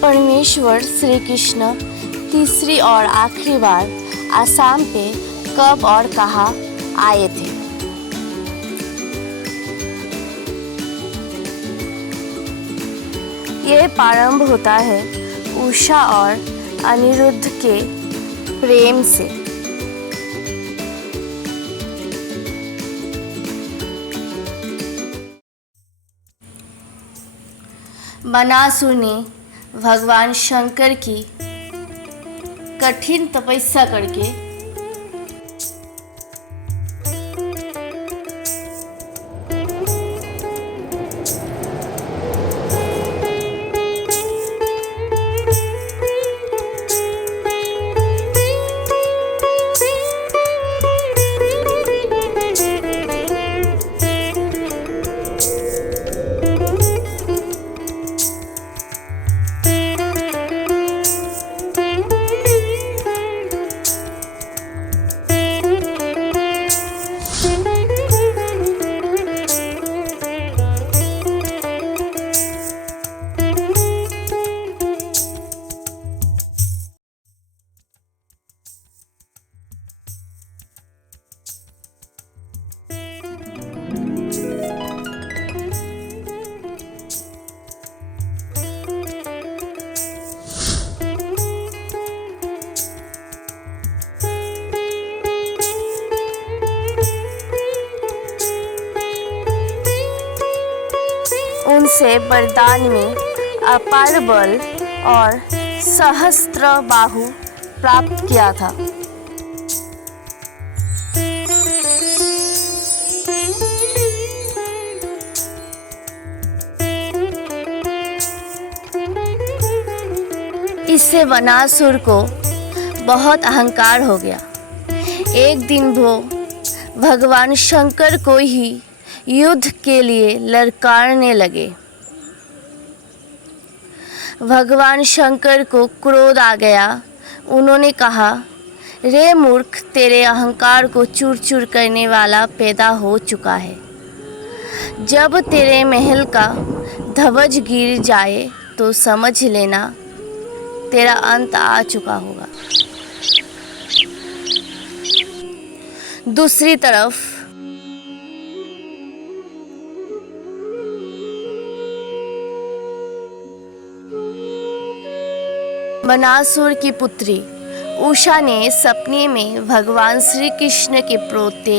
परमेश्वर श्री कृष्ण तीसरी और आखिरी बार आसाम पे कब और कहाँ आए थे? ये प्रारंभ होता है उषा और अनिरुद्ध के प्रेम से। बनासुर ने भगवान शंकर की कठिन तपस्या करके उनसे वरदान में अपार बल और सहस्त्र बाहु प्राप्त किया था। इससे वनासुर को बहुत अहंकार हो गया। एक दिन वो भगवान शंकर को ही युद्ध के लिए ललकारने लगे। भगवान शंकर को क्रोध आ गया। उन्होंने कहा, रे मूर्ख, तेरे अहंकार को चूर चूर करने वाला पैदा हो चुका है। जब तेरे महल का ध्वज गिर जाए तो समझ लेना तेरा अंत आ चुका होगा। दूसरी तरफ बनासुर की पुत्री उषा ने सपने में भगवान श्री कृष्ण के पोते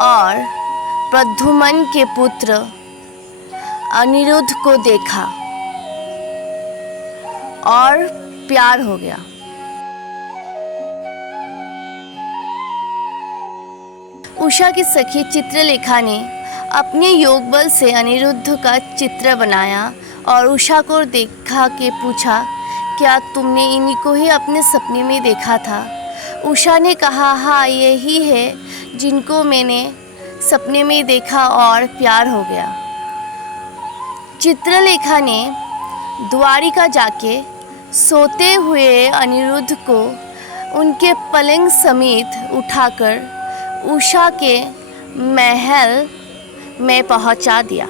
और प्रद्युम्न के पुत्र अनिरुद्ध को देखा और प्यार हो गया। उषा की सखी चित्रलेखा ने अपने योग बल से अनिरुद्ध का चित्र बनाया और उषा को देखा के पूछा, क्या तुमने इन्हीं को ही अपने सपने में देखा था? उषा ने कहा, हाँ, यही है जिनको मैंने सपने में देखा और प्यार हो गया। चित्रलेखा ने द्वारिका जाके सोते हुए अनिरुद्ध को उनके पलंग समेत उठाकर उषा के महल में पहुंचा दिया।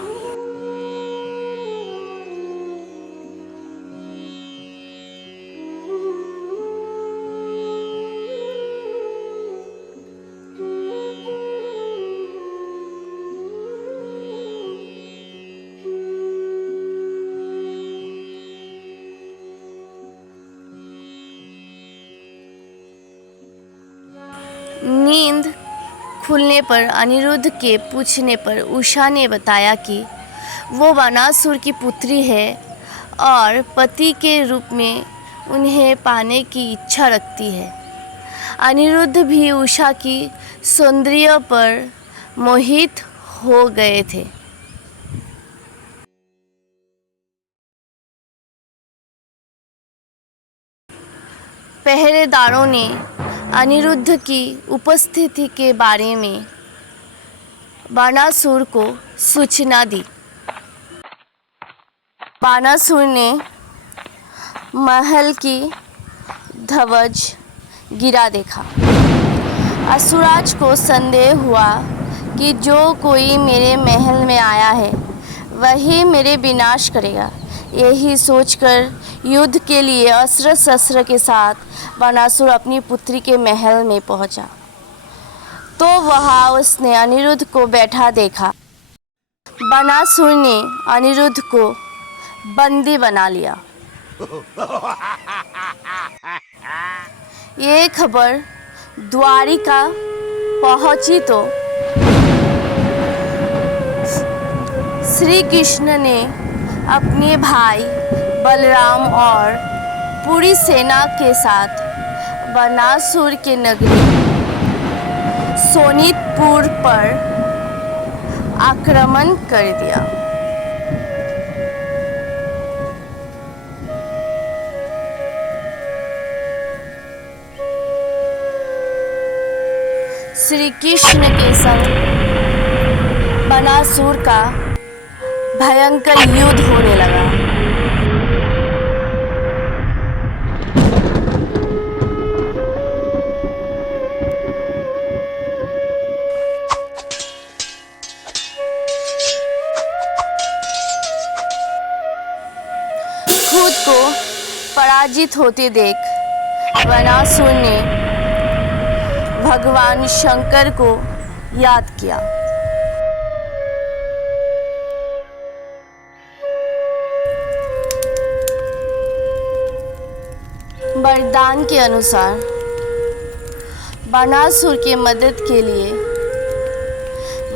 नींद खुलने पर अनिरुद्ध के पूछने पर उषा ने बताया कि वो बनासुर की पुत्री है और पति के रूप में उन्हें पाने की इच्छा रखती है। अनिरुद्ध भी उषा की सौंदर्य पर मोहित हो गए थे। पहरेदारों ने अनिरुद्ध की उपस्थिति के बारे में बानासुर को सूचना दी। बानासुर ने महल की ध्वज गिरा देखा। असुराज को संदेह हुआ कि जो कोई मेरे महल में आया है वही मेरे विनाश करेगा। यही सोचकर युद्ध के लिए अस्त्र शस्त्र के साथ बानासुर अपनी पुत्री के महल में पहुंचा। तो वहां उसने अनिरुद्ध को बैठा देखा। बानासुर ने अनिरुद्ध को बंदी बना लिया। ये खबर द्वारिका पहुंची तो श्री कृष्ण ने अपने भाई बलराम और पूरी सेना के साथ बानासुर के नगरी सोनितपुर पर आक्रमण कर दिया। श्री कृष्ण के संग बानासुर का भयंकर युद्ध होने लगा। खुद को पराजित होते देख बानासुर ने भगवान शंकर को याद किया। वरदान के अनुसार बानासुर के मदद के लिए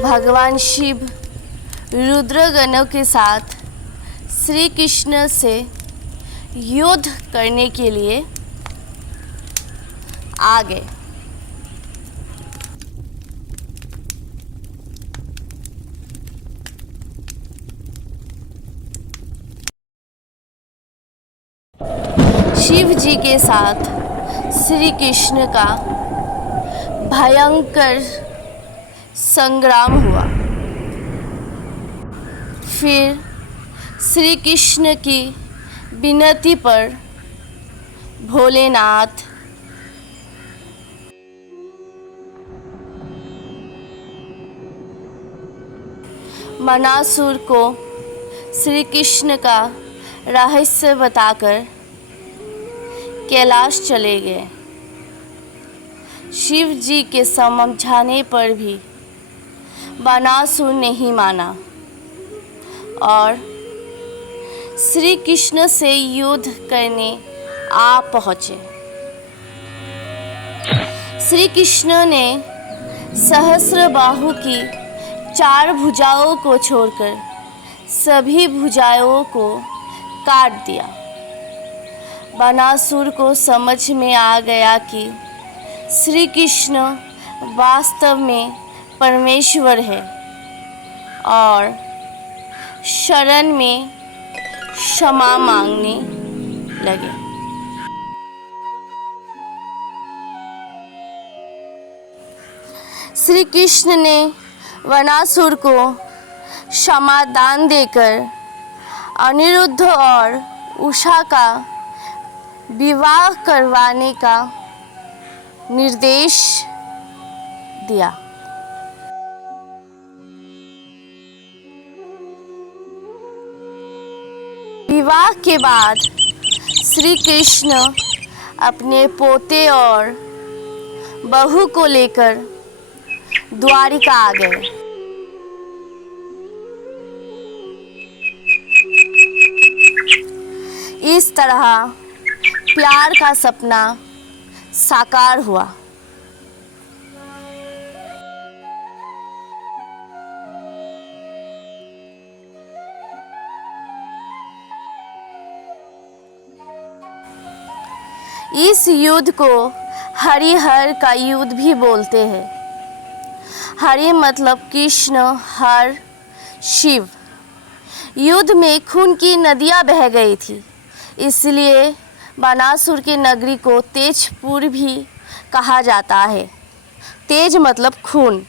भगवान शिव रुद्रगणों के साथ श्री कृष्ण से युद्ध करने के लिए आ गए। शिव जी के साथ श्री कृष्ण का भयंकर संग्राम हुआ। फिर श्री कृष्ण की विनती पर भोलेनाथ बानासुर को श्री कृष्ण का रहस्य बताकर कैलाश चले गए। शिव जी के समझाने पर भी बानासुर नहीं माना और श्री कृष्ण से युद्ध करने आ पहुँचे। श्री कृष्ण ने सहस्रबाहु की 4 भुजाओं को छोड़कर सभी भुजाओं को काट दिया। बानासुर को समझ में आ गया कि श्री कृष्ण वास्तव में परमेश्वर है और शरण में क्षमा मांगने लगे। श्री कृष्ण ने बानासुर को क्षमादान देकर अनिरुद्ध और उषा का विवाह करवाने का निर्देश दिया। विवाह के बाद श्री कृष्ण अपने पोते और बहू को लेकर द्वारिका आ गए। इस तरह प्यार का सपना साकार हुआ। इस युद्ध को हरिहर का युद्ध भी बोलते हैं। हरि मतलब कृष्ण, हर शिव। युद्ध में खून की नदियां बह गई थी, इसलिए बानासुर की नगरी को तेजपुर भी कहा जाता है। तेज मतलब खून।